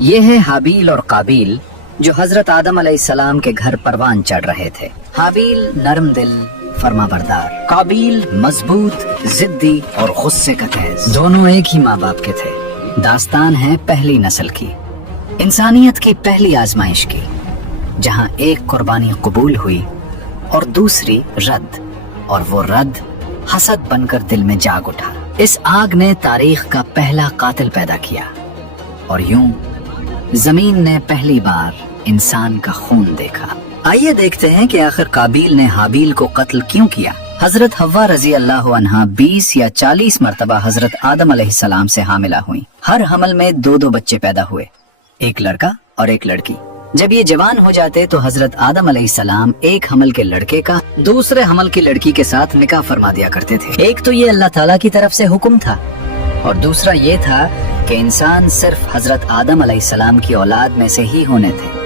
ये है हाबील और काबील जो हजरत आदम अलैहिस्सलाम के घर परवान चढ़ रहे थे। हाबील नरम दिल फरमाबरदार, काबील मजबूत जिद्दी और गुस्से का तेज। दोनों एक ही माँ बाप के थे। दास्तान है पहली नस्ल की, इंसानियत की पहली आजमाइश की, जहाँ एक कुर्बानी कबूल हुई और दूसरी रद्द, और वो रद्द हसद बनकर दिल में जाग उठा। इस आग ने तारीख का पहला कातिल पैदा किया और यूं जमीन ने पहली बार इंसान का खून देखा। आइए देखते हैं कि आखिर काबील ने हाबील को कत्ल क्यों किया। हजरत हव्वा रजी अल्लाह अन्हा 20 या 40 मरतबा हजरत आदम अलैहिस्सलाम से हामिला हुई। हर हमल में 2-2 बच्चे पैदा हुए, एक लड़का और एक लड़की। जब ये जवान हो जाते तो हजरत आदम अलैहिस्सलाम एक हमल के लड़के का दूसरे हमल की लड़की के साथ निकाह फरमा दिया करते थे। एक तो ये अल्लाह ताला की तरफ से हुक्म था और दूसरा ये था कि इंसान सिर्फ हजरत आदम अलैहिस्सलाम की औलाद में से ही होने थे,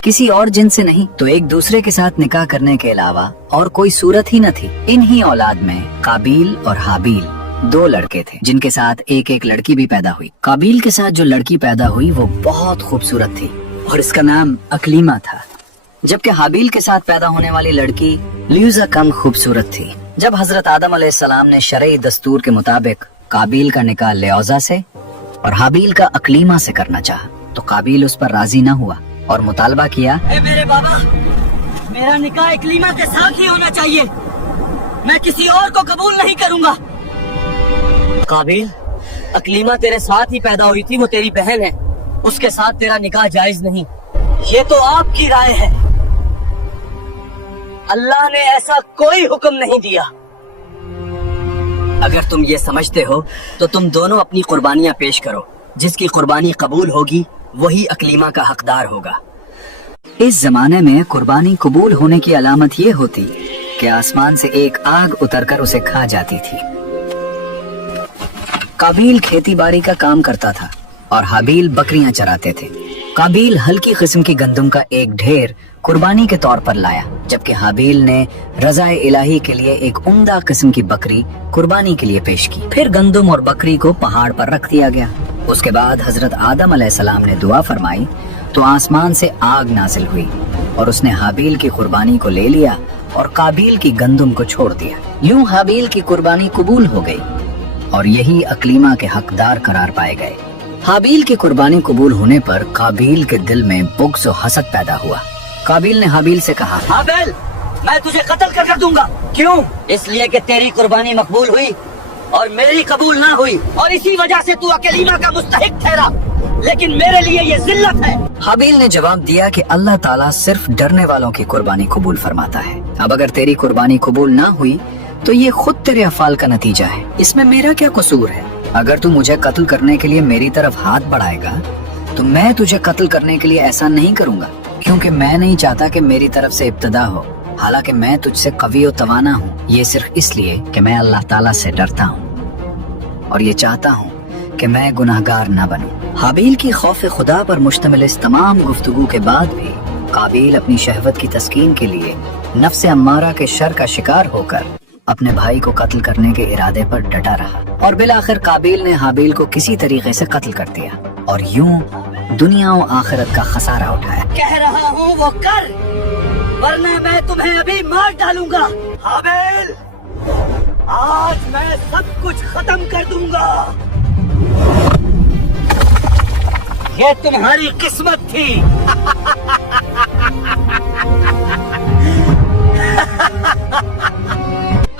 किसी और जिन से नहीं। तो एक दूसरे के साथ निकाह करने के अलावा और कोई सूरत ही न थी। इन्हीं औलाद में काबील और हाबील 2 लड़के थे, जिनके साथ एक एक लड़की भी पैदा हुई। काबील के साथ जो लड़की पैदा हुई वो बहुत खूबसूरत थी और इसका नाम अकलीमा था, जबकि हाबील के साथ पैदा होने वाली लड़की ल्यूजा कम खूबसूरत थी। जब हजरत आदम अलैहिस्सलाम ने शरई दस्तूर के मुताबिक काबील का निकाह ल्यूजा से और हाबील का अकलीमा से करना चाहा, तो काबील उस पर राजी न हुआ और मुतालबा किया, मेरे बाबा, मेरा निकाह अकलीमा के साथ ही होना चाहिए, मैं किसी और को कबूल नहीं करूंगा। काबिल, अकलीमा तेरे साथ ही पैदा हुई थी, वो तेरी बहन है, उसके साथ तेरा निकाह जायज नहीं। ये तो आपकी राय है, अल्लाह ने ऐसा कोई हुक्म नहीं दिया। अगर तुम ये समझते हो तो तुम दोनों अपनी कुर्बानियां पेश करो, जिसकी कुर्बानी कबूल होगी वही अकलीमा का हकदार होगा। इस जमाने में कुर्बानी कबूल होने की अलामत ये होती कि आसमान से एक आग उतरकर उसे खा जाती थी। काबील खेती बाड़ी का काम करता था और हाबील बकरियां चराते थे। काबील हल्की किस्म की गंदम का एक ढेर कुर्बानी के तौर पर लाया, जबकि हाबील ने रज़ाए इलाही के लिए एक उम्दा किस्म की बकरी कुर्बानी के लिए पेश की। फिर गंदम और बकरी को पहाड़ पर रख दिया गया। उसके बाद हजरत आदम अलैहिस्सलाम ने दुआ फरमाई तो आसमान से आग नाजिल हुई और उसने हाबील की कुर्बानी को ले लिया और काबील की गंदम को छोड़ दिया। यूं हाबील की कुर्बानी कबूल हो गई और यही अकलीमा के हकदार करार पाए गए। हाबील की कुर्बानी कबूल होने पर काबील के दिल में बुग़्ज़ और हसद पैदा हुआ। काबील ने हाबील से कहा, हाबील, मैं तुझे कत्ल कर दूंगा। क्यों? इसलिए कि तेरी कुर्बानी मकबूल हुई और मेरी कबूल ना हुई, और इसी वजह से तू अकलीमा का मुस्तहिक ठहरा, लेकिन मेरे लिए ये जिल्लत है। हाबील ने जवाब दिया कि अल्लाह ताला सिर्फ डरने वालों की कुर्बानी कबूल फरमाता है। अब अगर तेरी कुर्बानी कबूल ना हुई तो ये खुद तेरे अफ़ाल का नतीजा है, इसमें मेरा क्या कसूर है? अगर तू मुझे कत्ल करने के लिए मेरी तरफ हाथ बढ़ाएगा तो मैं तुझे कत्ल करने के लिए ऐसा नहीं करूंगा, क्योंकि मैं नहीं चाहता कि मेरी तरफ से इब्तिदा हो। हालांकि मैं तुझसे कवी और तवाना हूँ, ये सिर्फ इसलिए कि मैं अल्लाह ताला से डरता हूँ और ये चाहता हूँ कि मैं गुनाहगार न बनूं। हाबील की खौफ खुदा पर मुश्तमिल इस तमाम गुफ्तगू के बाद भी काबील अपनी शहवत की तस्कीन के लिए नफ्स अम्मारा के शर का शिकार होकर अपने भाई को कत्ल करने के इरादे पर डटा रहा और बिलाखिर काबील ने हाबील को किसी तरीके से कत्ल कर दिया और यूं दुनिया और आखिरत का खसारा उठाया। कह रहा हूँ वो कर, वरना मैं तुम्हें अभी मार डालूंगा। हाबील, आज मैं सब कुछ खत्म कर दूंगा। ये तुम्हारी किस्मत थी।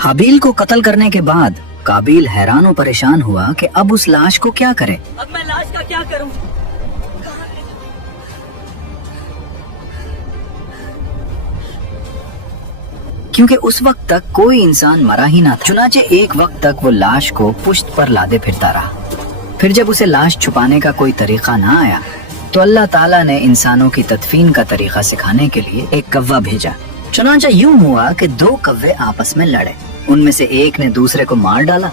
हाबील को कत्ल करने के बाद काबील हैरान और परेशान हुआ कि अब उस लाश को क्या करे। अब मैं लाश का क्या करूं? क्योंकि उस वक्त तक कोई इंसान मरा ही ना था। चुनाचे एक वक्त तक वो लाश को पुश्त पर लादे फिरता रहा। फिर जब उसे लाश छुपाने का कोई तरीका ना आया तो अल्लाह ताला ने इंसानों की तदफीन का तरीका सिखाने के लिए एक कव्वा भेजा। चुनाचा यूं हुआ कि 2 कव्वे आपस में लड़े, उनमें से एक ने दूसरे को मार डाला।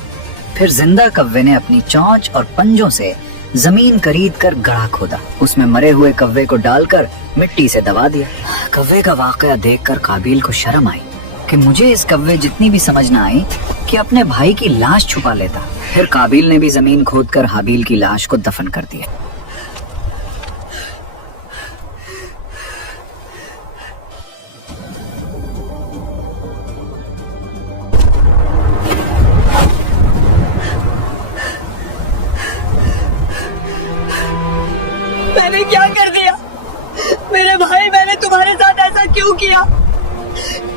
फिर जिंदा कव्वे ने अपनी चोंच और पंजों से जमीन करीद कर गड्ढा खोदा, उसमें मरे हुए कव्वे को डालकर मिट्टी से दबा दिया। कव्वे का वाकया देखकर काबील को शर्म आई कि मुझे इस कव्वे जितनी भी समझ न आई कि अपने भाई की लाश छुपा लेता। फिर काबील ने भी जमीन खोदकर हाबील की लाश को दफन कर दिया। میں نے کیا کر دیا میرے بھائی؟ میں نے تمہارے ساتھ ایسا کیوں کیا؟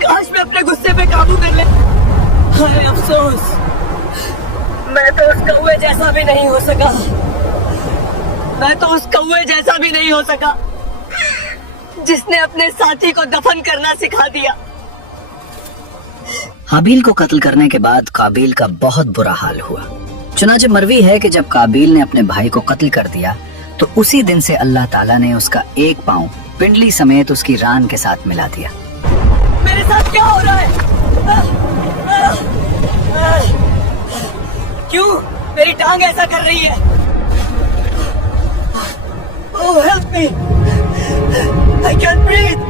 کاش میں اپنے غصے پہ قابو کر لے. ہائے افسوس، میں تو اس کوے جیسا بھی نہیں ہو سکا. میں تو اس کوے جیسا بھی نہیں ہو سکا جس نے اپنے ساتھی کو دفن کرنا سکھا دیا. حابیل کو قتل کرنے کے بعد قابیل کا بہت برا حال ہوا. چنانچہ مروی ہے کہ جب قابیل نے اپنے بھائی کو قتل کر دیا تو اسی دن سے اللہ تعالیٰ نے اس کا ایک پاؤں پنڈلی سمیت اس کی ران کے ساتھ ملا دیا. میرے ساتھ کیا ہو رہا ہے؟ کیوں میری ٹانگ ایسا کر رہی ہے؟ Oh, help me! I can't breathe!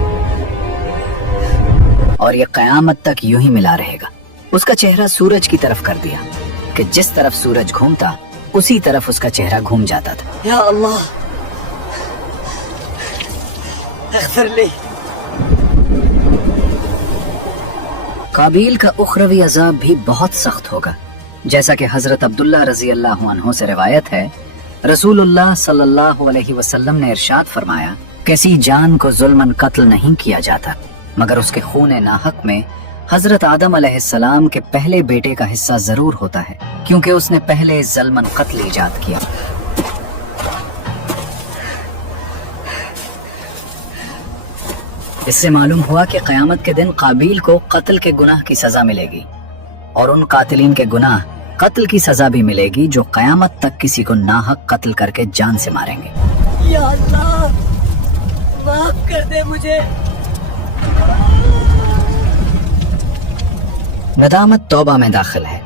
اور یہ قیامت تک یوں ہی ملا رہے گا. اس کا چہرہ سورج کی طرف کر دیا کہ جس طرف سورج گھومتا اسی طرف اس کا چہرہ گھوم جاتا تھا. یا اللہ اغفر لی. قابیل کا اخروی عذاب بھی بہت سخت ہوگا. جیسا کہ حضرت عبداللہ رضی اللہ عنہ سے روایت ہے، رسول اللہ صلی اللہ علیہ وسلم نے ارشاد فرمایا، کسی جان کو ظلماً قتل نہیں کیا جاتا مگر اس کے خون ناحق میں حضرت آدم علیہ السلام کے پہلے بیٹے کا حصہ ضرور ہوتا ہے، کیونکہ اس نے پہلے ظلماً قتل ایجاد کیا. اس سے معلوم ہوا کہ قیامت کے دن قابیل کو قتل کے گناہ کی سزا ملے گی اور ان قاتلین کے گناہ قتل کی سزا بھی ملے گی جو قیامت تک کسی کو ناحق قتل کر کے جان سے ماریں گے. یا اللہ معاف کر دے مجھے. ندامت توبہ میں داخل ہے،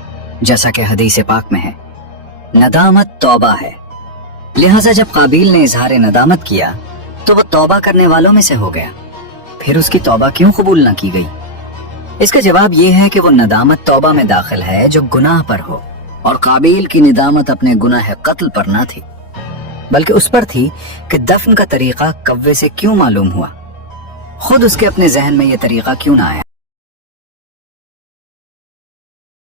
جیسا کہ حدیث پاک میں ہے، ندامت توبہ ہے. لہٰذا جب قابیل نے اظہار ندامت کیا تو وہ توبہ کرنے والوں میں سے ہو گیا. پھر اس کی توبہ کیوں قبول نہ کی گئی؟ اس کا جواب یہ ہے کہ وہ ندامت توبہ میں داخل ہے جو گناہ پر ہو، اور قابیل کی ندامت اپنے گناہ قتل پر نہ تھی بلکہ اس پر تھی کہ دفن کا طریقہ کوے سے کیوں معلوم ہوا، خود اس کے اپنے ذہن میں یہ طریقہ کیوں نہ آیا.